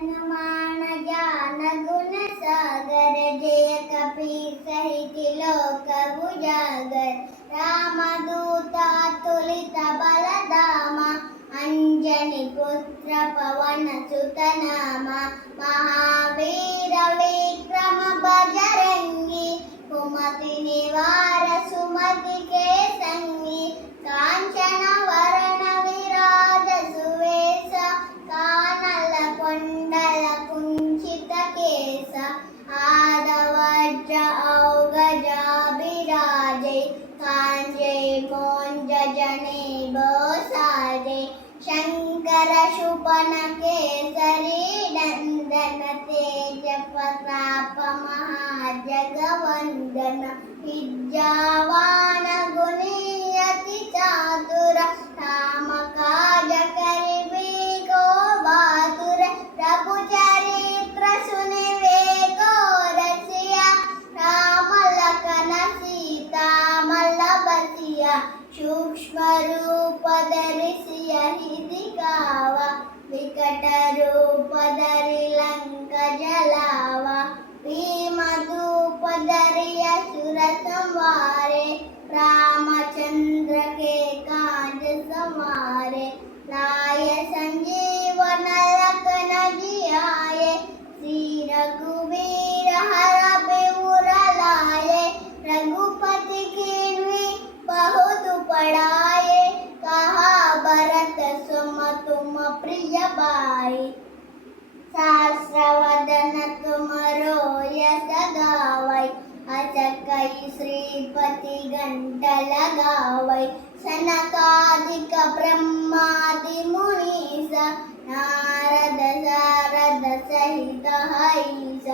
हनुमान ज्ञान गुण सागर जय कपि सहित लोक उजागर रामदूत तुलित बलधामा अंजनी पुत्र पवन सुत नामा महावीर विक्रम बजरंगी कुमति निवार सुमति के संगी कांचन वरण विराज सुवेश कानल कुंडल कुंचित केस आदवज्र औगजा विराजे कांजे मोंज जने साजे शंकर शुपन केसरी नंदन तेज प्रताप महाजगवंदन विद्यावान गुणियति चातुर राम काज करिबे को बहादुर प्रभु चरित्र सुनिबे को रसिया राम लखन सीता मल्ल बसिया सूक्ष्म रूप धरिसिया दिखावा विकट रूप धरि लंक जलावा भीम धूप धरि असुर संहारे रामचंद्र के काज संवारे लाय संजीवन लखन जियाए श्री रघुवीर हर बिमुर लाए रघुपति कीन्ही बहुत पढ़ाए कहा भरत सुम तुम प्रिय भाई सहस्रवदन तुमरो यश गावै अस कई श्रीपति घंट लगावै सनकादिक ब्रह्मादि मुनीस नारद सारद सहित हईस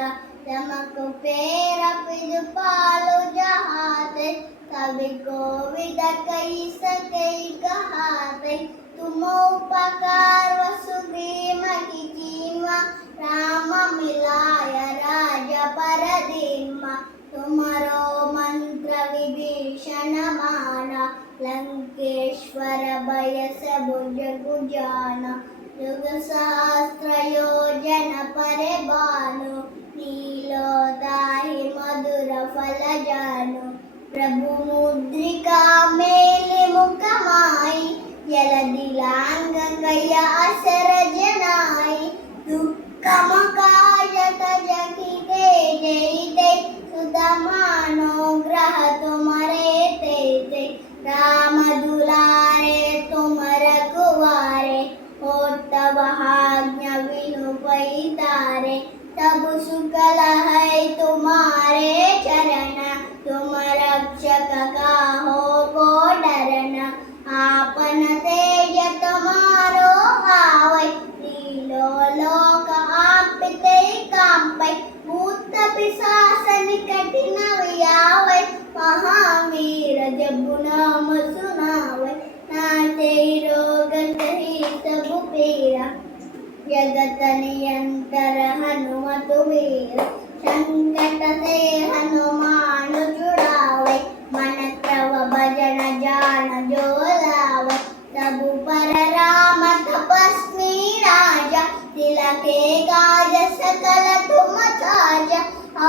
यम कुबेर पिजुपालु जहाते कवि कोविद कई सके कहाते तुम उपकार वसुग्रीव की कीन्वा राम मिलाय राज पर दीन्वा तुमरो मंत्र विभीषण माना लंकेश्वर भय सब जग जाना युग सहस्र योजन परे भानु नीलो दाहि मधुर फल जानु प्रभु मुद्रिका मेलि मुख माई जलधि लांग गया असर जनाई दुःखम काजत जगी दे जय दे सुदमानो ग्रह तुमरे ते ते राम दुलारे तुम रघुवारे होतव आज्ञा विनु पैतारे तब सुकल है तुम्हारे चरण तुम रक्षक काहो को डरना आपन तेज तुम्हारो आवै लीलो लोक आपते कांपै भूत पिशाच निकट न आवै महावीर जब नाम सुनावै नाते रोग सहित भूपेरा जगत नियंतर हनुमत वीर संकट से हनुमान छुड़ावे मन क्रव भजन जान जो लावे तबु पर राम तपस्वी राजा तिलके काज सकल तुम साजा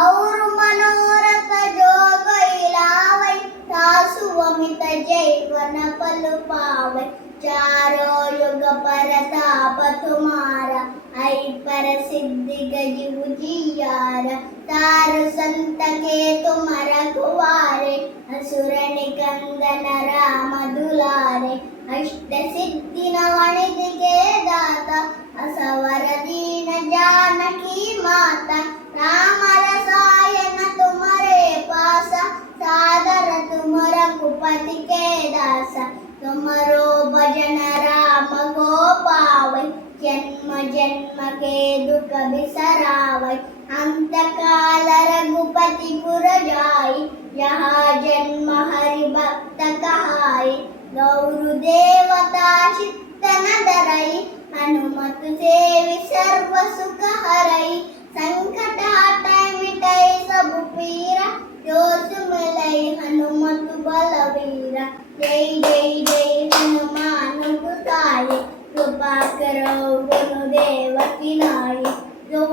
और मनोरथ जो कोई लावे सासु अमित जैवन पल पावे चारों युग परताप तुम्हारा आई पर सिद्धि गजु जियारा तारु संत के तुम रघुवारे असुर निकंदन राम दुलारे अष्ट सिद्धि नवनिधि के दाता असवर दीन जानकी माता राम रसायन तुम्हारे पासा सादर तुम रघुपति के दासा तुमरो भजन राम को पावै जन्म जन्म के दुख बिसरावै अंत काल रघुपति पुर जाई जहाँ जन्म हरि भक्त कहाई गौरु देवता चित्त न धरई हनुमत सेवि सर्व सुख हरई संकट हटै मिटै सब पीरा जो सुमिलै हनुमत बलवीरा जय जय जय हनुमान गुसाई कृपा करो गुरुदेव की नाई।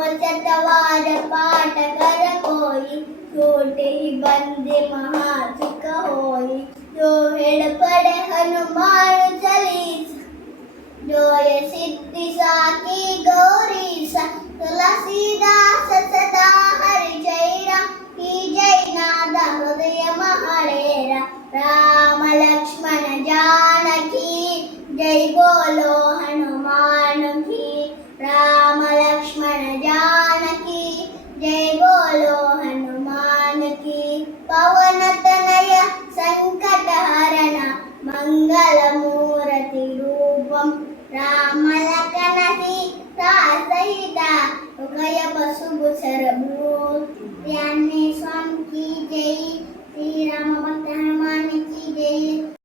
शतवार पाठ कर कोई, छोटे ही बंदे महासुख होई। जो हेड पढ़े हनुमान चालीसा, जो ये सिद्धि साकी गौरी सा। तुलसीदास सदा हरि जयरा, की जय नाद हृदय महडेरा। राम लक्ष्मण जानकी जय बोलो हनुमान की। राम लक्ष्मण जानकी जय बोलो हनुमान की। पवन तनय संकट हरण, मंगल मूर्ति रूपम। राम लखन सीता सहित, उभय बसुभूषण भूषण। स्वामी की जय, श्री राम भक्त हनुमान की जय।